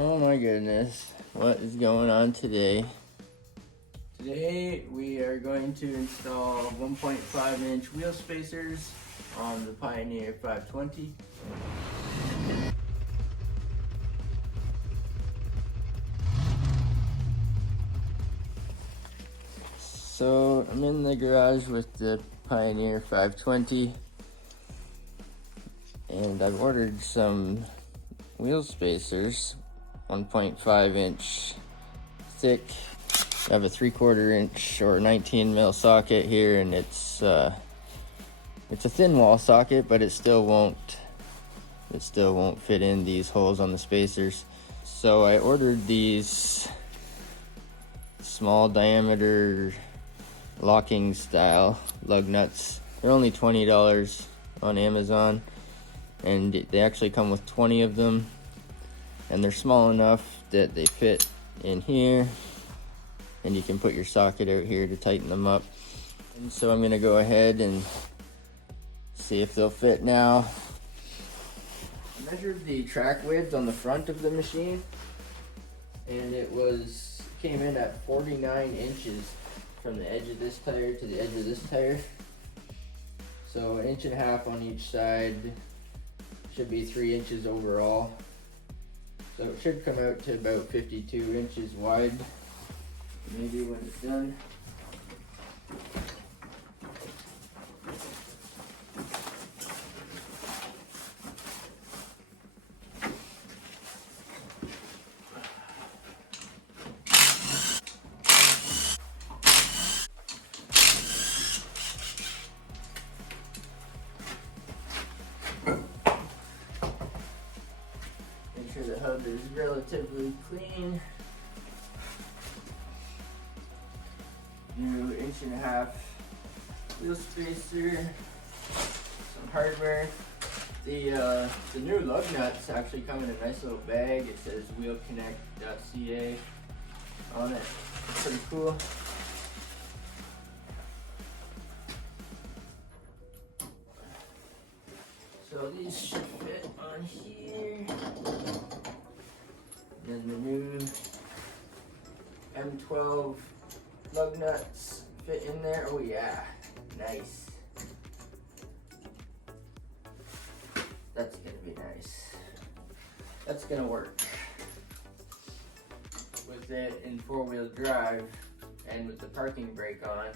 Oh my goodness, what is going on today? Today we are going to install 1.5 inch wheel spacers on the Pioneer 520. So I'm in the garage with the Pioneer 520 and I've ordered some wheel spacers, 1.5 inch thick. I have a 3/4 inch or 19 mil socket here, and it's a thin wall socket, but it still won't fit in these holes on the spacers. So I ordered these small diameter locking style lug nuts. They're only $20 on Amazon, and they actually come with 20 of them, and they're small enough that they fit in here, and you can put your socket out here to tighten them up. And so I'm gonna go ahead and see if they'll fit now. I measured the track width on the front of the machine, and it came in at 49 inches from the edge of this tire to the edge of this tire. So 1.5 inches on each side, should be 3 inches overall. So it should come out to about 52 inches wide, maybe when it's done. Make sure the hub is relatively clean. New 1.5 inch wheel spacer, some hardware. The new lug nuts actually come in a nice little bag. It says wheelconnect.ca on it. It's pretty cool. So these should fit on here. Then the new M12 lug nuts fit in there. Oh yeah, nice. That's gonna be nice. That's gonna work. With it in 4-wheel drive and with the parking brake on,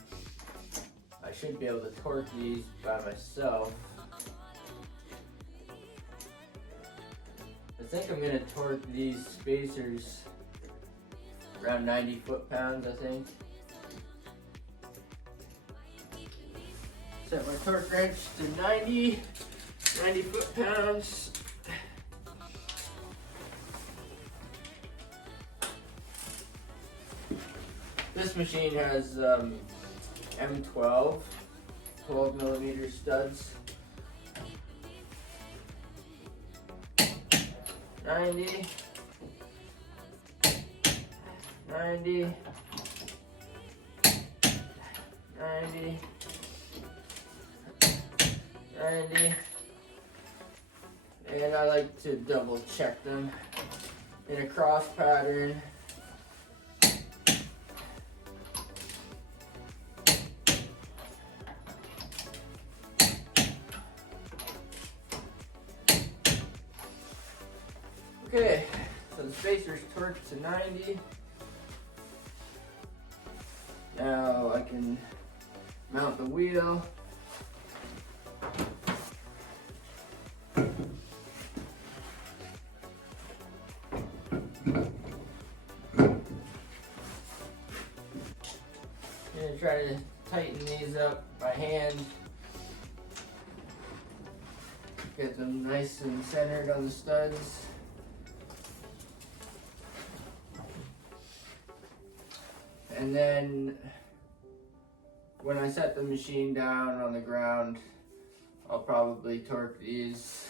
I should be able to torque these by myself. I think I'm gonna torque these spacers around 90 foot-pounds, I think. Set my torque wrench to 90 foot-pounds. This machine has M12 12mm studs. 90, 90, 90, 90, and I like to double check them in a cross pattern. Okay, so the spacer's torqued to 90. Now I can mount the wheel. I'm gonna try to tighten these up by hand. Get them nice and centered on the studs. And then when I set the machine down on the ground, I'll probably torque these.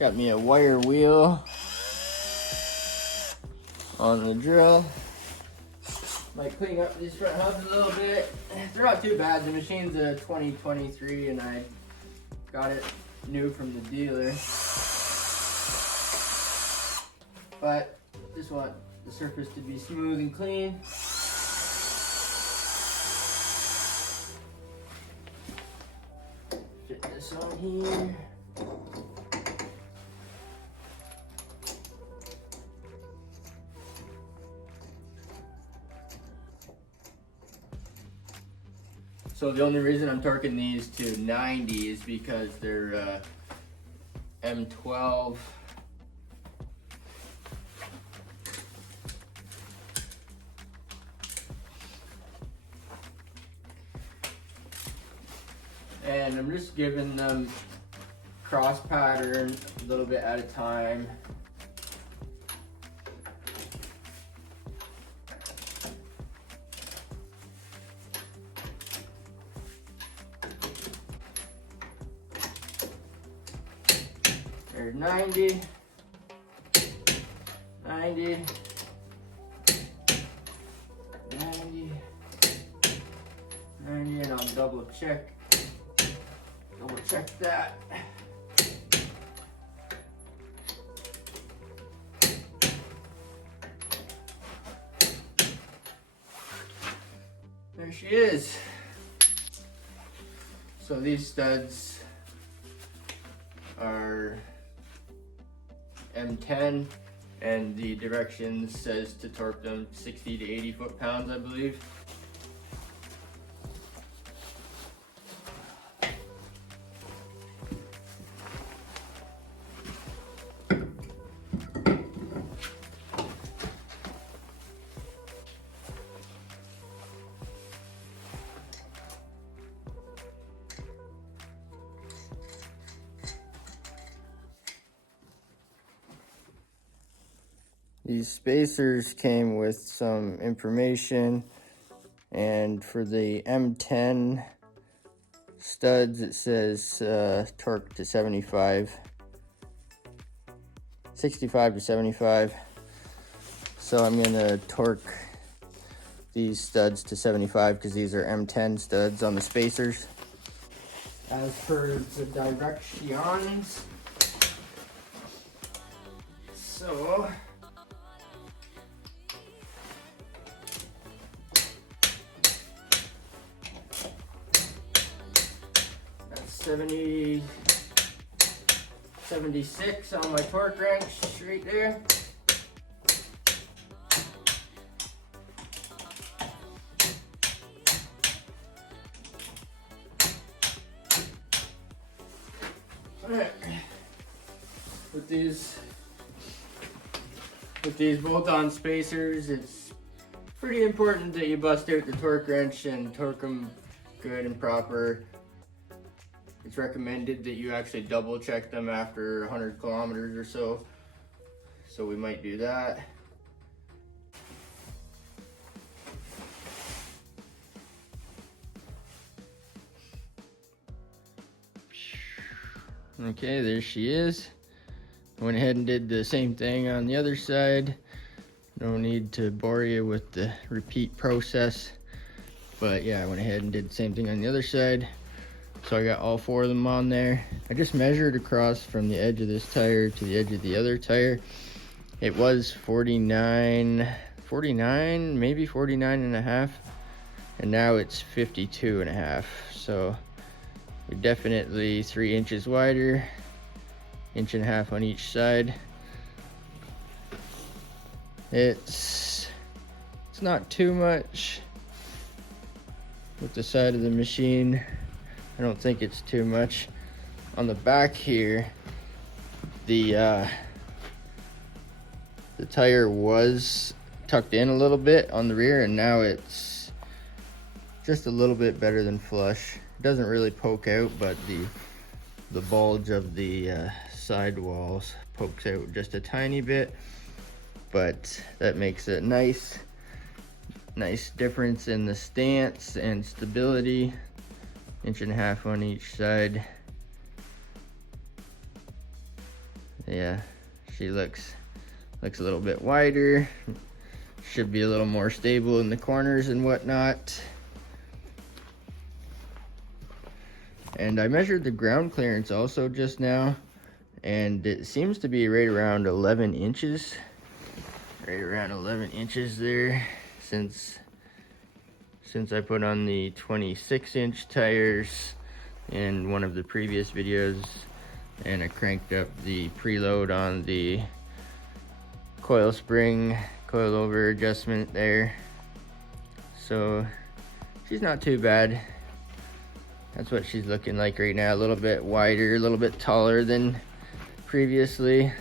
Got me a wire wheel on the drill. Might clean up these front hubs a little bit. They're not too bad. The machine's a 2023 and I got it new from the dealer. But just want the surface to be smooth and clean. Fit this on here. So the only reason I'm torquing these to 90 is because they're M12. And I'm just giving them cross pattern a little bit at a time. There's 90, 90, 90, 90, and I'll double check that. There she is. So these studs are M10 and the directions says to torque them 60 to 80 foot-pounds, I believe. These spacers came with some information, and for the M10 studs it says torque to 65 to 75. So I'm gonna torque these studs to 75 because these are M10 studs on the spacers. As per the directions. So that's 76 on my torque wrench right there. Alright. With these bolt-on spacers, it's pretty important that you bust out the torque wrench and torque them good and proper. It's recommended that you actually double check them after 100 kilometers or so. So we might do that. Okay, there she is. I went ahead and did the same thing on the other side. No need to bore you with the repeat process. But yeah, I went ahead and did the same thing on the other side. So I got all 4 of them on there. I just measured across from the edge of this tire to the edge of the other tire. It was 49, maybe 49 and a half. And now it's 52 and a half. So we're definitely 3 inches wider, 1.5 inches on each side. It's not too much with the side of the machine. I don't think it's too much. On the back here, the tire was tucked in a little bit on the rear, and now it's just a little bit better than flush. It doesn't really poke out, but the bulge of the side walls pokes out just a tiny bit, but that makes it nice difference in the stance and stability. 1.5 inches on each side. Yeah, she looks a little bit wider. Should be a little more stable in the corners and whatnot. And I measured the ground clearance also just now, and it seems to be right around 11 inches. Right around 11 inches there, since I put on the 26-inch tires in one of the previous videos, and I cranked up the preload on the coil spring, coilover adjustment there. So she's not too bad. That's what she's looking like right now. A little bit wider, a little bit taller than previously.